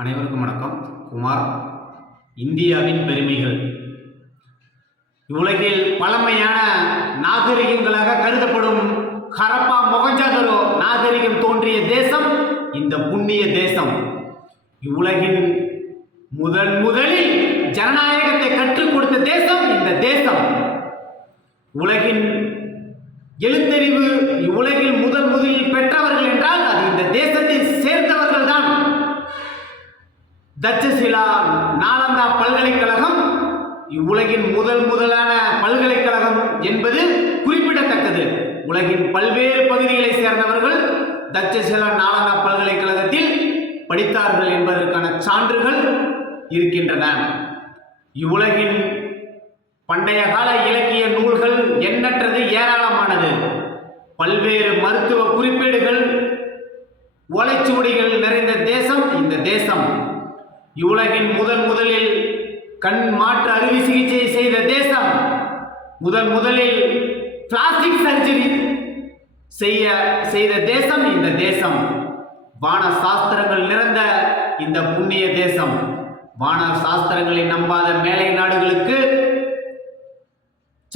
அனைவருக்கும் வணக்கம். குமார் இந்தியாவின் பெருமைகள். உலகில் பழமையான நாகரிகங்களாக கருதப்படும் ஹரப்பா மொகஞ்சதரோ நாகரிகம் தோன்றிய தேசம் இந்த புண்ணிய தேசம். இவ்வுலகின் முதன் முதலில் ஜனநாயகத்தை கற்றுக் கொடுத்த தேசம் இந்த தேசம். உலகின் எழுத்தறிவு இவ்வுலகில் முதல் முதலில் பெற்ற பல்கலைக்கழகம். இவ்வுலகின் முதல் முதலான பல்கலைக்கழகம் என்பது குறிப்பிடத்தக்கது. உலகின் பல்வேறு பகுதிகளை சேர்ந்தவர்கள் தட்சசிலா நாலந்தா பல்கலைக்கழகத்தில் படித்தார்கள் என்பதற்கான சான்றுகள் இருக்கின்றன. இவ்வுலகின் பண்டைய கால இலக்கிய நூல்கள் எண்ணற்றது ஏராளமானது. பல்வேறு மருத்துவ குறிப்பேடுகள் ஓலைச்சுவடிகள் நிறைந்த தேசம் இந்த தேசம். இவ்வுலகின் முதன் முதலில் கண் மாற்று அறுவை சிகிச்சை செய்த தேசம் முதன் முதலில் பிளாஸ்டிக் சர்ஜரி செய்ய செய்த தேசம் இந்த தேசம். வான சாஸ்திரங்கள் நிறைந்த இந்த புண்ணிய தேசம். வான சாஸ்திரங்களை நம்பாத மேலை நாடுகளுக்கு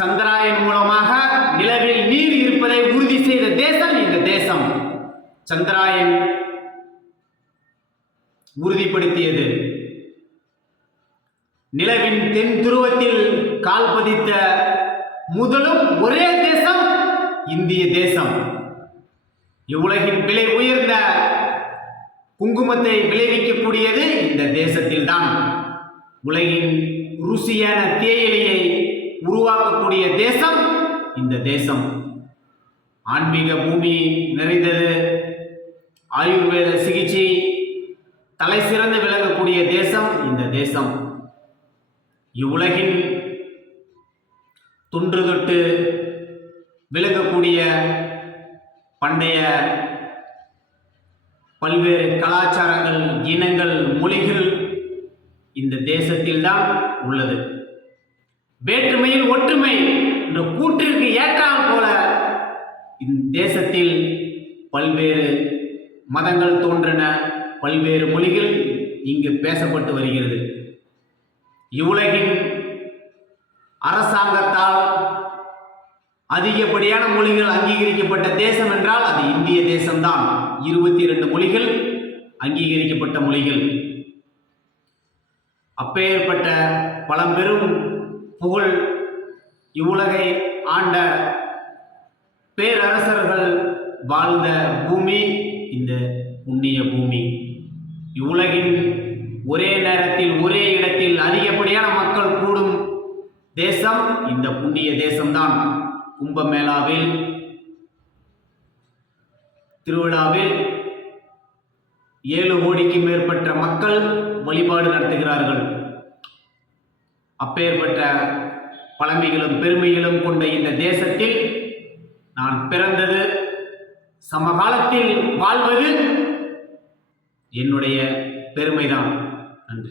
சந்திராயன் மூலமாக நிலவில் நீர் இருப்பதை உறுதி செய்த தேசம் இந்த தேசம். சந்திராயன் உறுதிப்படுத்தியது. நிலவின் தென் துருவத்தில் கால் பதித்த முதலும் ஒரே தேசம் இந்திய தேசம். இவ்வுலகின் விலை உயர்ந்த குங்குமத்தை விளைவிக்கக்கூடியது இந்த தேசத்தில்தான். உலகின் ருசியான தேயிலையை உருவாக்கக்கூடிய தேசம் இந்த தேசம். ஆன்மீக பூமி நிறைந்தது. ஆயுர்வேத சிகிச்சை தலை சிறந்து விளங்கக்கூடிய தேசம் இந்த தேசம். இவ்வுலகின் துன்று தொட்டு விலகக்கூடிய பண்டைய பல்வேறு கலாச்சாரங்கள் இனங்கள் மொழிகள் இந்த தேசத்தில்தான் உள்ளது. வேற்றுமையில் ஒற்றுமை என்ற கூற்றிற்கு ஏற்றால் போல இந்த தேசத்தில் பல்வேறு மதங்கள் தோன்றின பல்வேறு மொழிகள் இங்கு பேசப்பட்டு வருகிறது. இவ்வுலகின் அரசாங்கத்தால் அதிகப்படியான மொழிகள் அங்கீகரிக்கப்பட்ட தேசம் என்றால் அது இந்திய தேசம்தான். இருபத்தி இரண்டு மொழிகள் அங்கீகரிக்கப்பட்ட மொழிகள். அப்பேற்பட்ட பழம்பெரும் புகழ் இவ்வுலகை ஆண்ட பேரரசர்கள் வாழ்ந்த பூமி இந்த புண்ணிய பூமி. இவ்வுலகின் ஒரே நேரத்தில் ஒரே இடத்தில் அதிகப்படியான மக்கள் கூடும் தேசம் இந்த புண்ணிய தேசம்தான். கும்பமேளாவில் திருவிழாவில் ஏழு கோடிக்கு மேற்பட்ட மக்கள் வழிபாடு நடத்துகிறார்கள். அப்பேற்பட்ட பழமைகளும் பெருமைகளும் கொண்ட இந்த தேசத்தில் நான் பிறந்தது சமகாலத்தில் வாழ்வது என்னுடைய பெருமைதான். and